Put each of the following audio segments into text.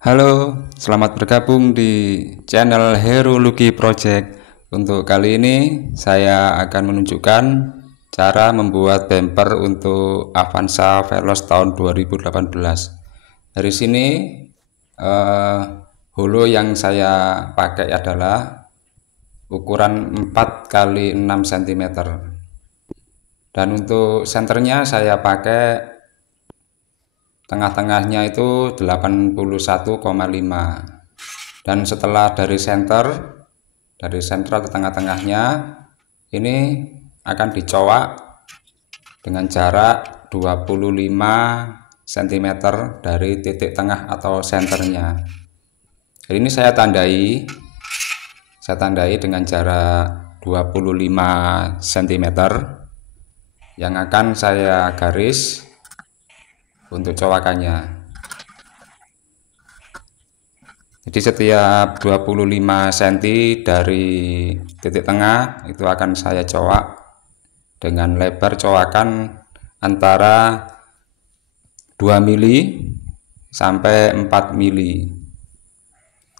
Halo, selamat bergabung di channel Heruluki Project. Untuk kali ini saya akan menunjukkan cara membuat bumper untuk Avanza Veloz tahun 2018. Dari sini holo yang saya pakai adalah ukuran 4 kali 6 cm. Dan untuk senternya saya pakai tengah-tengahnya itu 81,5, dan setelah dari sentral ke tengah-tengahnya ini akan dicowak dengan jarak 25 cm dari titik tengah atau senternya. Jadi ini saya tandai dengan jarak 25 cm yang akan saya garis untuk cowakannya. Jadi setiap 25 cm dari titik tengah itu akan saya cowak dengan lebar cowakan antara 2 mili sampai 4 mili.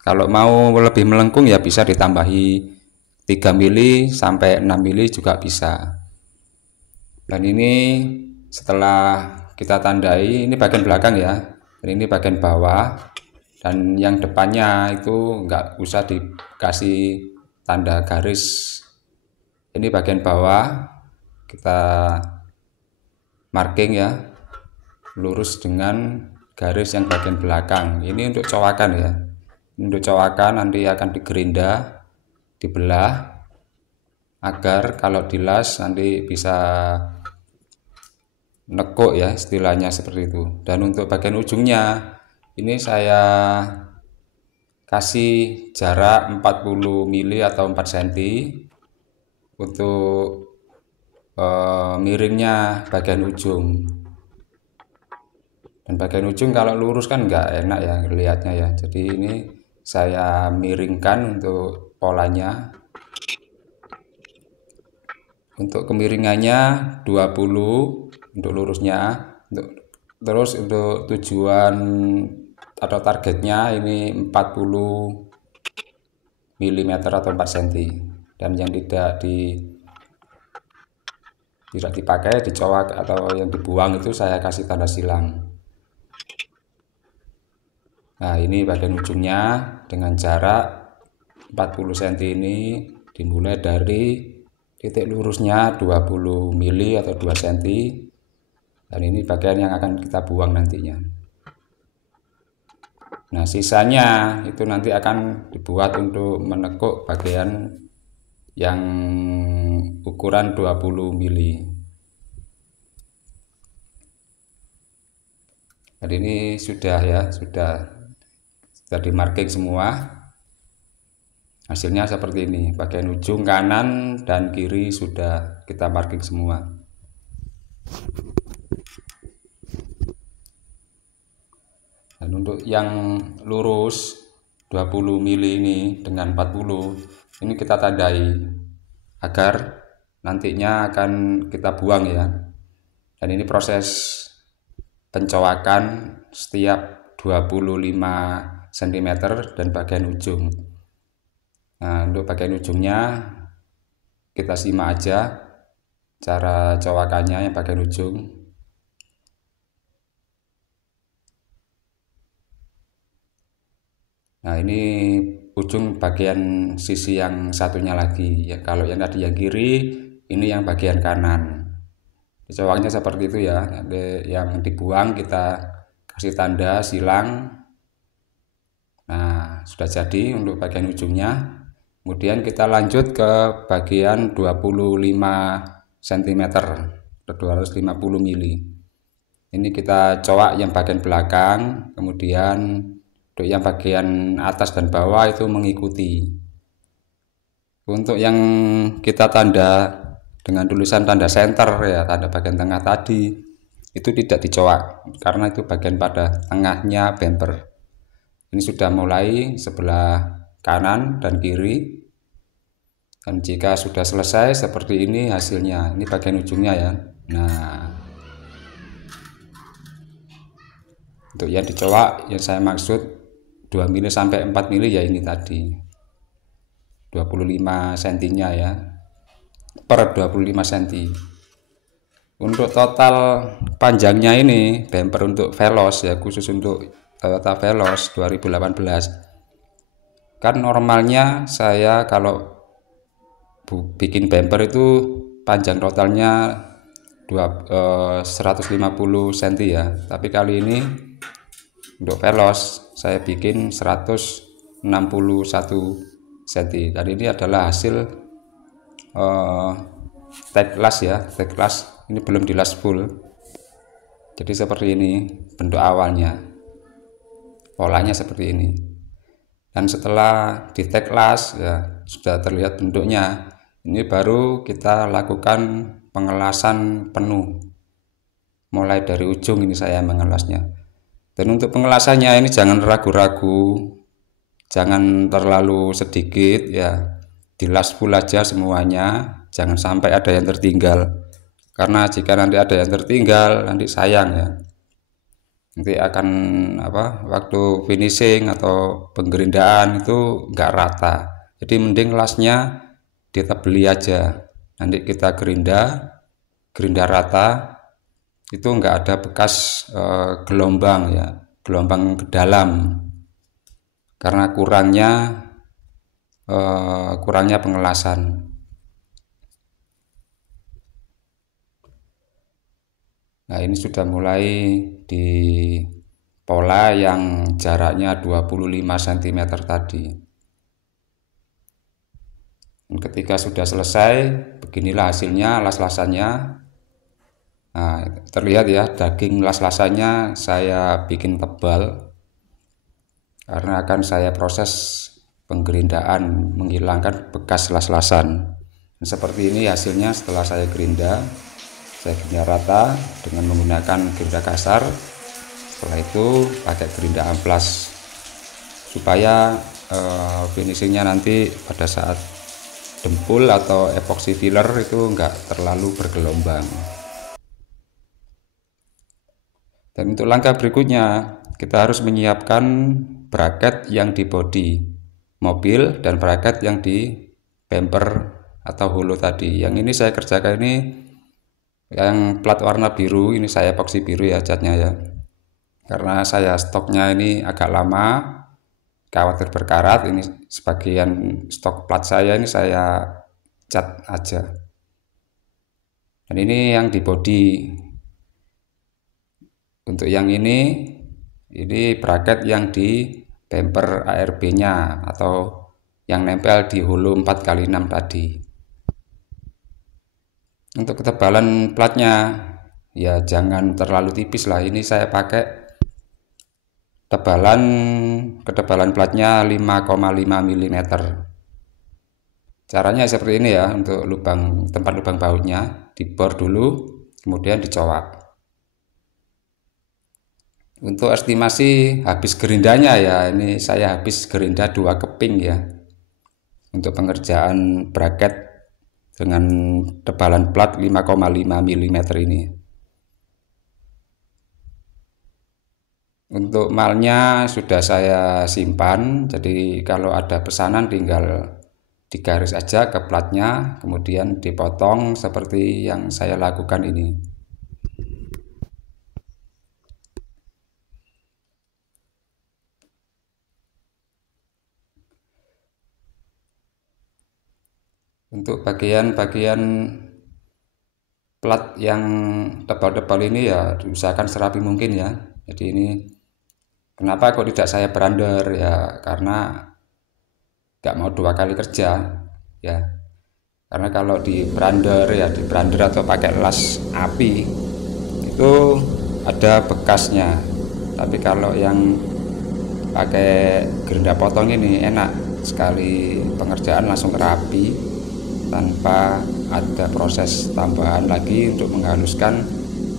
Kalau mau lebih melengkung ya bisa ditambahi 3 mili sampai 6 mili juga bisa. Dan ini setelah kita tandai, ini bagian belakang ya, dan ini bagian bawah, dan yang depannya itu nggak usah dikasih tanda garis. Ini bagian bawah kita marking ya, lurus dengan garis yang bagian belakang. Ini untuk cowakan ya, untuk cowakan nanti akan digerinda, dibelah agar kalau dilas nanti bisa nekuk ya, istilahnya seperti itu. Dan untuk bagian ujungnya ini saya kasih jarak 40 mili atau 4 cm untuk miringnya bagian ujung. Dan bagian ujung kalau lurus kan nggak enak ya lihatnya ya, jadi ini saya miringkan untuk polanya. Untuk kemiringannya 20 untuk lurusnya, terus untuk tujuan atau targetnya ini 40 mm atau 4 cm, dan yang tidak dipakai, dicowak atau yang dibuang itu saya kasih tanda silang. Nah, ini bagian ujungnya dengan jarak 40 cm ini dimulai dari titik lurusnya 20 mili atau 2 cm, dan ini bagian yang akan kita buang nantinya. Nah, sisanya itu nanti akan dibuat untuk menekuk bagian yang ukuran 20 mili. Jadi ini sudah ya, sudah dimarking semua. Hasilnya seperti ini, bagian ujung kanan dan kiri sudah kita marking semua. Dan untuk yang lurus 20 mili ini dengan 40 ini kita tandai agar nantinya akan kita buang ya. Dan ini proses pencowakan setiap 25 cm dan bagian ujung. Nah, untuk bagian ujungnya kita simak aja cara cowakannya yang bagian ujung. Nah, ini ujung bagian sisi yang satunya lagi ya. Kalau yang tadi yang kiri, ini yang bagian kanan. Cowaknya seperti itu ya. Yang dibuang kita kasih tanda silang. Nah, sudah jadi untuk bagian ujungnya. Kemudian kita lanjut ke bagian 25 cm atau 250 mili. Ini kita cowak yang bagian belakang, kemudian untuk yang bagian atas dan bawah itu mengikuti. Untuk yang kita tanda dengan tulisan tanda center ya, tanda bagian tengah tadi, itu tidak dicowak karena itu bagian pada tengahnya bumper. Ini sudah mulai sebelah kanan dan kiri, dan jika sudah selesai seperti ini hasilnya. Ini bagian ujungnya ya. Nah, untuk yang dicowak yang saya maksud 2 mili sampai 4 mili ya ini tadi 25 cm-nya ya, per 25 cm. Untuk total panjangnya ini bumper untuk Veloz ya, khusus untuk Toyota Veloz 2018. Kan normalnya saya kalau bikin bumper itu panjang totalnya 150 cm ya, tapi kali ini untuk Veloz saya bikin 161 cm. Dan ini adalah hasil tag las ya, tag las ini belum dilas full. Jadi seperti ini bentuk awalnya, polanya seperti ini. Dan setelah di tag las ya sudah terlihat bentuknya, ini baru kita lakukan pengelasan penuh. Mulai dari ujung ini saya mengelasnya. Dan untuk pengelasannya ini jangan ragu-ragu, jangan terlalu sedikit ya, dilas full aja semuanya, jangan sampai ada yang tertinggal. Karena jika nanti ada yang tertinggal nanti sayang ya, nanti akan waktu finishing atau penggerindaan itu enggak rata. Jadi mending lasnya ditebeli aja, nanti kita gerinda rata, itu enggak ada bekas gelombang ya, gelombang ke dalam, karena kurangnya pengelasan. Nah, ini sudah mulai di pola yang jaraknya 25 cm tadi. Dan ketika sudah selesai, beginilah hasilnya las-lasannya. Nah, terlihat ya, daging las-lasannya saya bikin tebal karena akan saya proses penggerindaan menghilangkan bekas las-lasan. Dan seperti ini hasilnya setelah saya gerinda. Saya gerinda rata dengan menggunakan gerinda kasar. Setelah itu pakai gerinda amplas supaya finishingnya nanti pada saat dempul atau epoxy filler itu enggak terlalu bergelombang. Dan untuk langkah berikutnya kita harus menyiapkan bracket yang di bodi mobil dan bracket yang di bumper atau holo tadi. Yang ini saya kerjakan ini yang plat warna biru, ini saya epoxy biru ya catnya ya, karena saya stoknya ini agak lama, khawatir berkarat. Ini sebagian stok plat saya ini saya cat aja. Dan ini yang di bodi. Untuk yang ini bracket yang di bumper ARB nya atau yang nempel di hulu 4x6 tadi. Untuk ketebalan platnya ya jangan terlalu tipis lah, ini saya pakai ketebalan platnya 5,5 mm. Caranya seperti ini ya, untuk tempat lubang bautnya dibor dulu kemudian dicowak. Untuk estimasi habis gerindanya ya, ini saya habis gerinda 2 keping ya untuk pengerjaan bracket dengan tebalan plat 5,5 mm ini. Untuk malnya sudah saya simpan, jadi kalau ada pesanan tinggal digaris aja ke platnya, kemudian dipotong seperti yang saya lakukan ini. Untuk bagian-bagian plat yang tebal-tebal ini ya diusahakan serapi mungkin ya. Jadi ini kenapa kok tidak saya brander ya, karena nggak mau 2 kali kerja ya. Karena kalau di brander atau pakai las api itu ada bekasnya. Tapi kalau yang pakai gerinda potong ini enak sekali, pengerjaan langsung rapi tanpa ada proses tambahan lagi untuk menghaluskan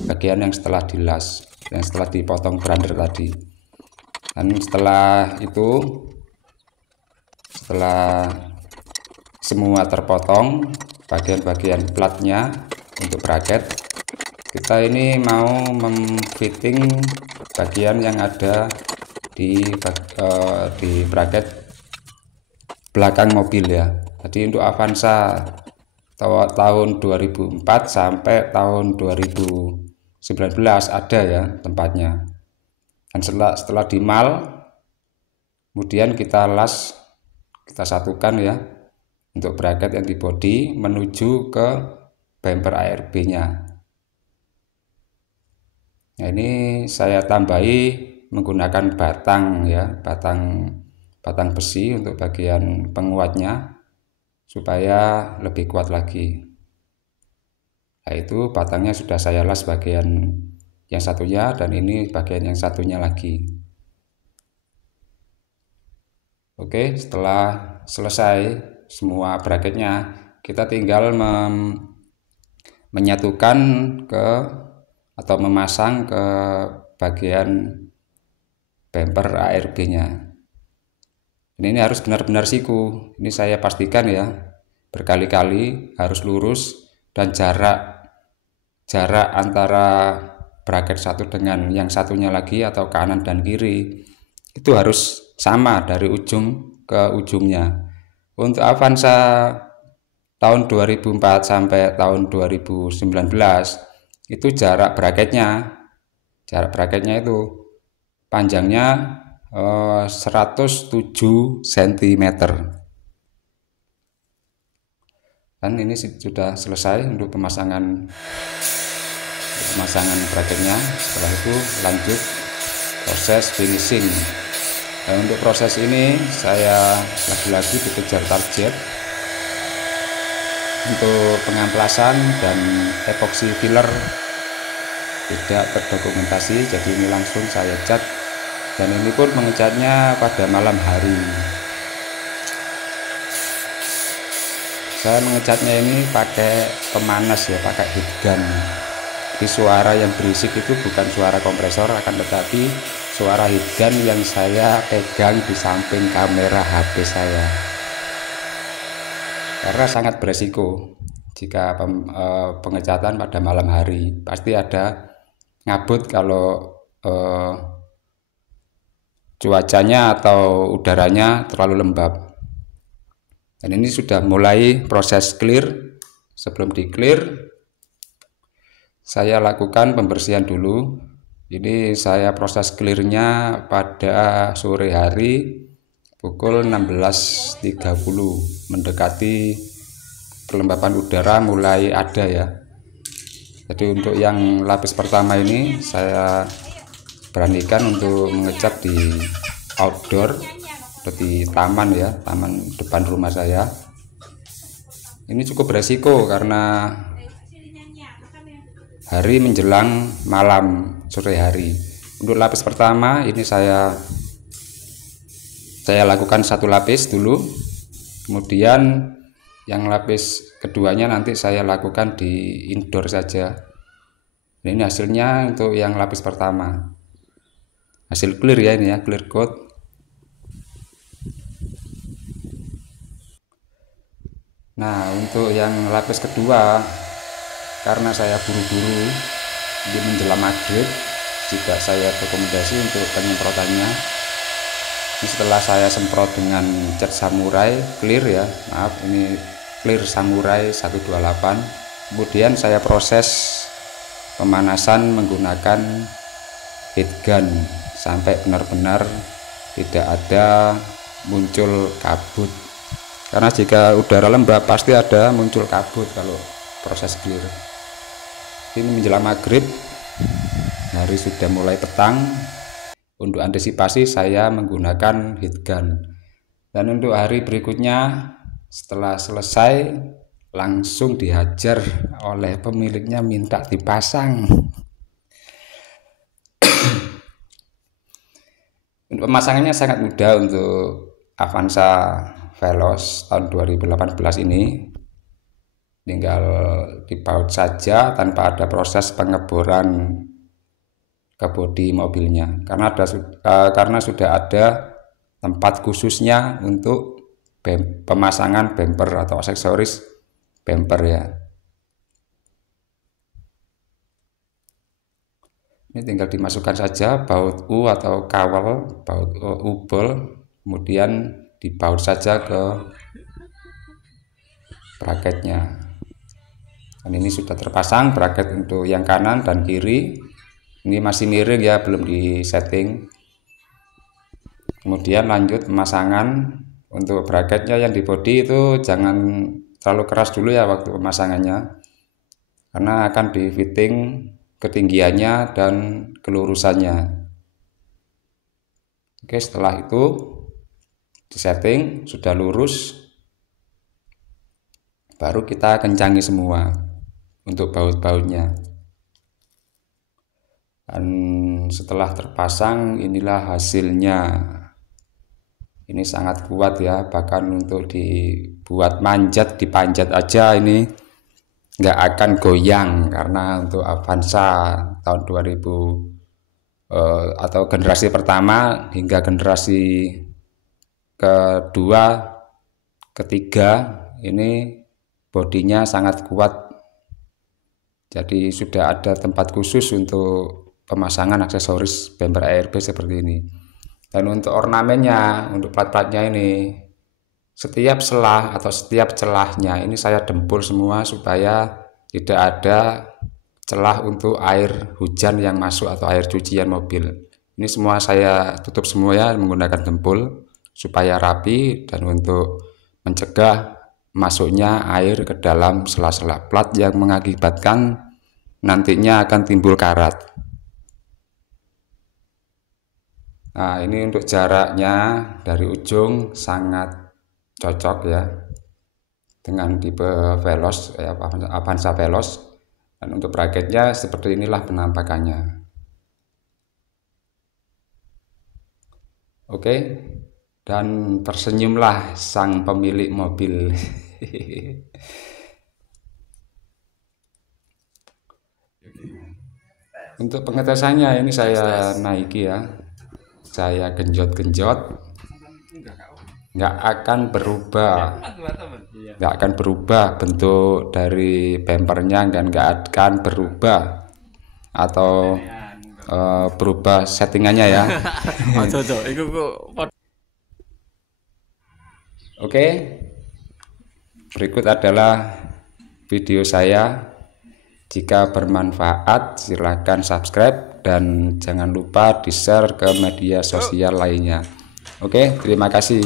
bagian yang setelah dilas, yang setelah dipotong brander tadi. Dan setelah semua terpotong bagian-bagian platnya untuk bracket, kita ini mau memfitting bagian yang ada di bracket belakang mobil ya. Jadi untuk Avanza tahun 2004 sampai tahun 2019 ada ya tempatnya. Dan setelah dimal, kemudian kita las, kita satukan ya untuk bracket yang di bodi menuju ke bumper ARB-nya. Nah, ini saya tambahi menggunakan batang ya, batang besi untuk bagian penguatnya supaya lebih kuat lagi. Nah, itu batangnya sudah saya las bagian yang satunya, dan ini bagian yang satunya lagi. Oke, setelah selesai semua bracketnya, kita tinggal menyatukan ke atau memasang ke bagian bumper ARB-nya. Ini harus benar-benar siku. Ini saya pastikan ya, berkali-kali harus lurus, dan jarak antara bracket satu dengan yang satunya lagi atau kanan dan kiri itu harus sama dari ujung ke ujungnya. Untuk Avanza tahun 2004 sampai tahun 2019 itu jarak bracketnya itu panjangnya 107 cm. Dan ini sudah selesai untuk pemasangan bracketnya. Setelah itu lanjut proses finishing. Dan untuk proses ini saya lagi-lagi dikejar target untuk pengamplasan dan epoxy filler tidak terdokumentasi, jadi ini langsung saya cat, dan ini pun mengecatnya pada malam hari. Saya mengecatnya ini pakai pemanas ya, pakai heat gun. Jadi suara yang berisik itu bukan suara kompresor, akan tetapi suara heat gun yang saya pegang di samping kamera HP saya. Karena sangat beresiko jika pengecatan pada malam hari, pasti ada ngabut kalau cuacanya atau udaranya terlalu lembab. Dan ini sudah mulai proses clear. Sebelum di clear, saya lakukan pembersihan dulu. Ini saya proses clearnya pada sore hari pukul 16.30, mendekati kelembapan udara mulai ada ya. Jadi untuk yang lapis pertama ini saya beranikan untuk mengecat di outdoor atau di taman ya, taman depan rumah saya. Ini cukup beresiko karena hari menjelang malam, sore hari. Untuk lapis pertama ini saya lakukan satu lapis dulu, kemudian yang lapis keduanya nanti saya lakukan di indoor saja. Ini hasilnya untuk yang lapis pertama, hasil clear ya, ini ya, clear coat. Nah, untuk yang lapis kedua, karena saya buru-buru di menjelang maghrib, jika saya rekomendasi untuk penyemprotannya, setelah saya semprot dengan cat samurai clear ya, maaf, ini clear samurai 128, kemudian saya proses pemanasan menggunakan heat gun sampai benar-benar tidak ada muncul kabut, karena jika udara lembab pasti ada muncul kabut kalau proses clear. Ini menjelang maghrib, hari sudah mulai petang. Untuk antisipasi saya menggunakan heat gun. Dan untuk hari berikutnya setelah selesai langsung dihajar oleh pemiliknya, minta dipasang. Untuk pemasangannya sangat mudah untuk Avanza Veloz tahun 2018 ini. Tinggal dibaut saja tanpa ada proses pengeboran ke bodi mobilnya, karena sudah ada tempat khususnya untuk pemasangan bumper atau aksesoris bumper ya. Ini tinggal dimasukkan saja baut U atau kawal, baut ubel, kemudian dibaut saja ke bracketnya. Dan ini sudah terpasang bracket untuk yang kanan dan kiri. Ini masih miring ya, belum disetting. Kemudian lanjut pemasangan. Untuk bracketnya yang di bodi itu jangan terlalu keras dulu ya waktu pemasangannya, karena akan di fitting ketinggiannya dan kelurusannya. Oke, setelah itu disetting sudah lurus, baru kita kencangi semua untuk baut-bautnya. Dan setelah terpasang, inilah hasilnya. Ini sangat kuat ya, bahkan untuk dibuat manjat, dipanjat aja ini nggak akan goyang, karena untuk Avanza tahun 2000 atau generasi pertama hingga generasi kedua, ketiga, ini bodinya sangat kuat. Jadi sudah ada tempat khusus untuk pemasangan aksesoris bumper ARB seperti ini. Dan untuk ornamennya, untuk plat-platnya ini, setiap selah atau setiap celahnya ini saya dempul semua supaya tidak ada celah untuk air hujan yang masuk atau air cucian mobil. Ini semua saya tutup semua ya menggunakan dempul supaya rapi dan untuk mencegah masuknya air ke dalam sela-sela plat yang mengakibatkan nantinya akan timbul karat. Nah, ini untuk jaraknya dari ujung sangat cocok ya dengan tipe Veloz, Avanza Veloz. Dan untuk bracketnya seperti inilah penampakannya. Oke, dan tersenyumlah sang pemilik mobil. Untuk pengetesannya ini saya naiki ya, saya genjot-genjot, nggak akan berubah bentuk dari bumpernya, dan nggak akan berubah atau berubah settingannya ya. Oke, berikut adalah video saya. Jika bermanfaat silahkan subscribe dan jangan lupa di share ke media sosial lainnya. Oke, terima kasih.